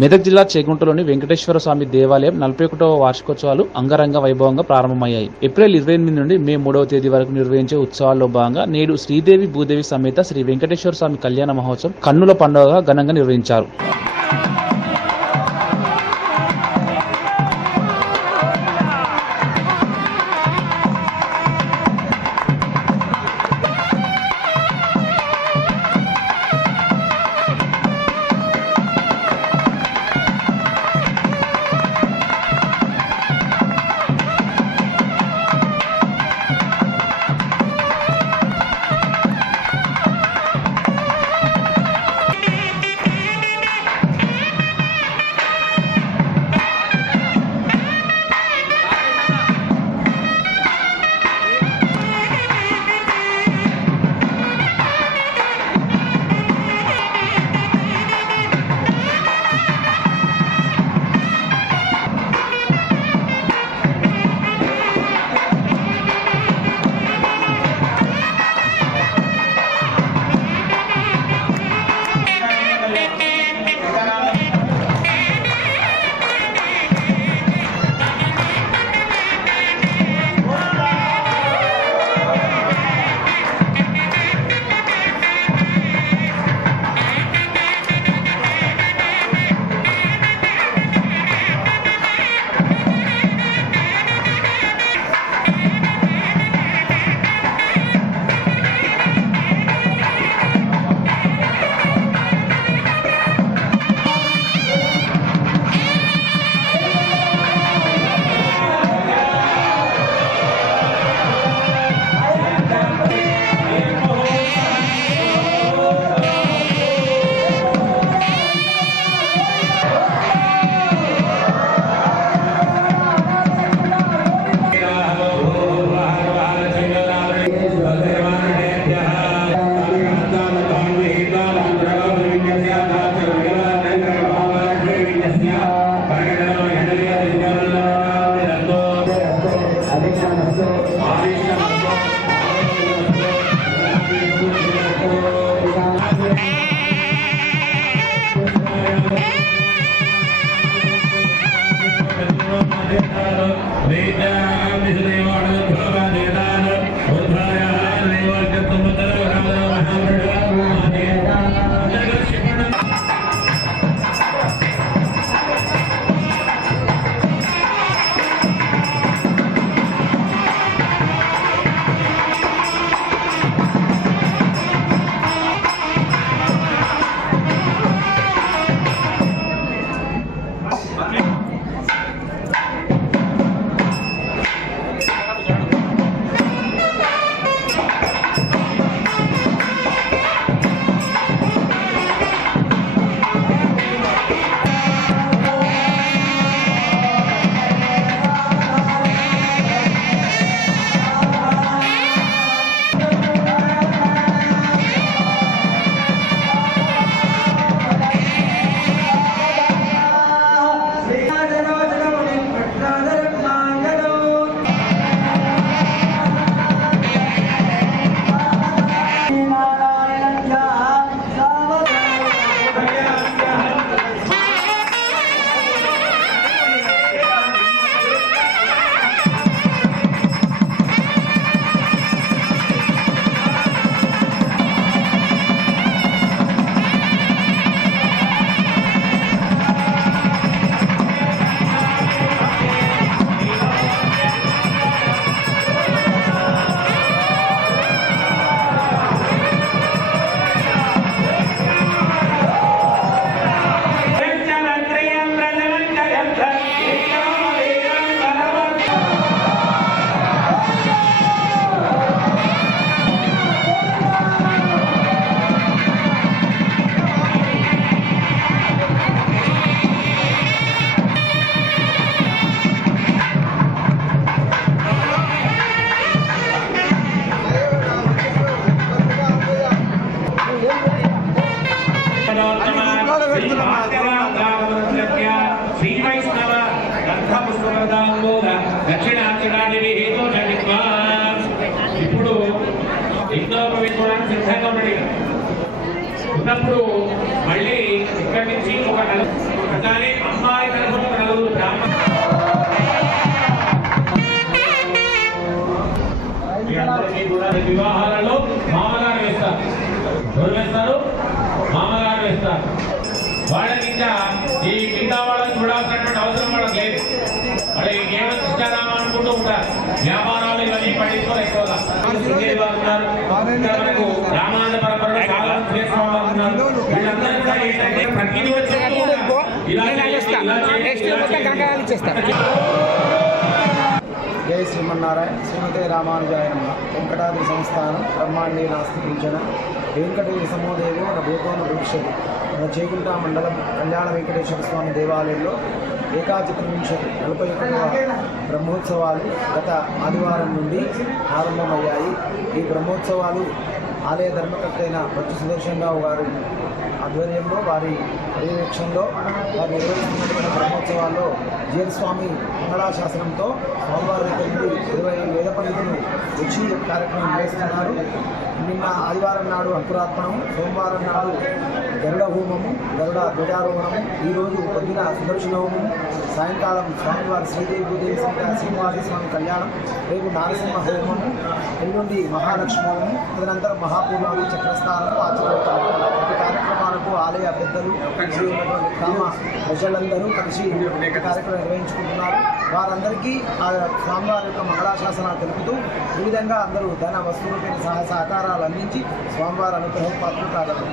మెదక్ జిల్లా చేగుంటలోని వెంకటేశ్వర స్వామి దేవాలయం 41వ వార్షికోత్సవాలు అంగరంగ వైభవంగా ప్రారంభమయ్యాయి. ఏప్రిల్ 28 నుండి మే 3వ తేదీ వరకు నిర్వహించే ఉత్సవాల్లో భాగంగా నేడు శ్రీదేవి భూదేవి సమేత శ్రీ వెంకటేశ్వర స్వామి కళ్యాణ మహోత్సవం కన్నుల పండుగగా ఘనంగా నిర్వహించారు. ఇప్పుడు ఇంట్లో ప్రవేశించడానికి సిద్ధంగా ఉన్నప్పుడు మళ్ళీ ఇక్కడి నుంచి ఒక అలానే అమ్మాయి తరఫున ఒక నలుగురు బ్రాహ్మణ వివాహాలలో మామగారు వేస్తారు. ఎవరు వేస్తారు? మామగారు వేస్తారు. వాళ్ళకి ఇంకా ఈ మిగతా వాళ్ళని చూడాల్సినటువంటి అవసరం వాళ్ళకి లేదు. వాళ్ళకి కేవలం కృష్ణారామ అనుకుంటూ ఉంటారు. వ్యాపారాలు ఇవన్నీ పట్టించుకోరు ఎక్కువగా. మనకు రామానంద పరంపరలో చాలా ఉన్నారు. వీళ్ళందరూ కూడా ఏంటంటే ప్రతిదీ వచ్చి జై శ్రీమన్నారాయణ శ్రీమతే రామానుజాయ నమః. వెంకటాద్రి సంస్థానం బ్రహ్మాండే నాస్తి కించన వెంకటేశ్వర సమోదేవో భూతోన భవిష్యత్. మన చేగుంట మండలం కళ్యాణ వెంకటేశ్వర స్వామి దేవాలయంలో ఏకాచతుర్వింశతి 41వ బ్రహ్మోత్సవాలు గత ఆదివారం నుండి ప్రారంభమయ్యాయి. ఈ బ్రహ్మోత్సవాలు ఆలయ ధర్మకర్త అయిన బొచ్చు సుదర్శనరావు గారు ఆధ్వర్యంలో వారి పర్యవేక్షణలో వారు నిర్వహిస్తున్నటువంటి బ్రహ్మోత్సవాల్లో జీఎల్ స్వామి మంగళాశాసనంతో స్వామివారి దగ్గర నుండి 20 వేద పండితులు వచ్చి కార్యక్రమం చేస్తున్నారు. నిన్న ఆదివారం నాడు అంకురార్పణము, సోమవారం నాడు గరుడ హోమము, గరుడ ధ్వజారోహణము, ఈరోజు పొద్దున సుదర్శన హోమము, సాయంకాలం స్వామివారి శ్రీదేవి భూదేవి సమేత శ్రీనివాస స్వామి కళ్యాణం, రేపు నారసింహ హోమము, ఎల్లుండి మహాలక్ష్మి హోమము, తదనంతరం మహాపూర్ణాలు చక్రస్థానము ఆచరిస్తారు. ఈ కార్యక్రమాలకు ఆలయ పెద్దలు గ్రామ ప్రజలందరూ కలిసి కార్యక్రమం నిర్వహించుకుంటున్నారు. వారందరికీ ఆ స్వామివారి యొక్క మంగళాశాసనాలు తెలుపుతూ ఈ విధంగా అందరూ ధన వస్తువులపైన సహకారాలు అందించి స్వామివారి అనుగ్రహం పాత్రలు కాగలరు.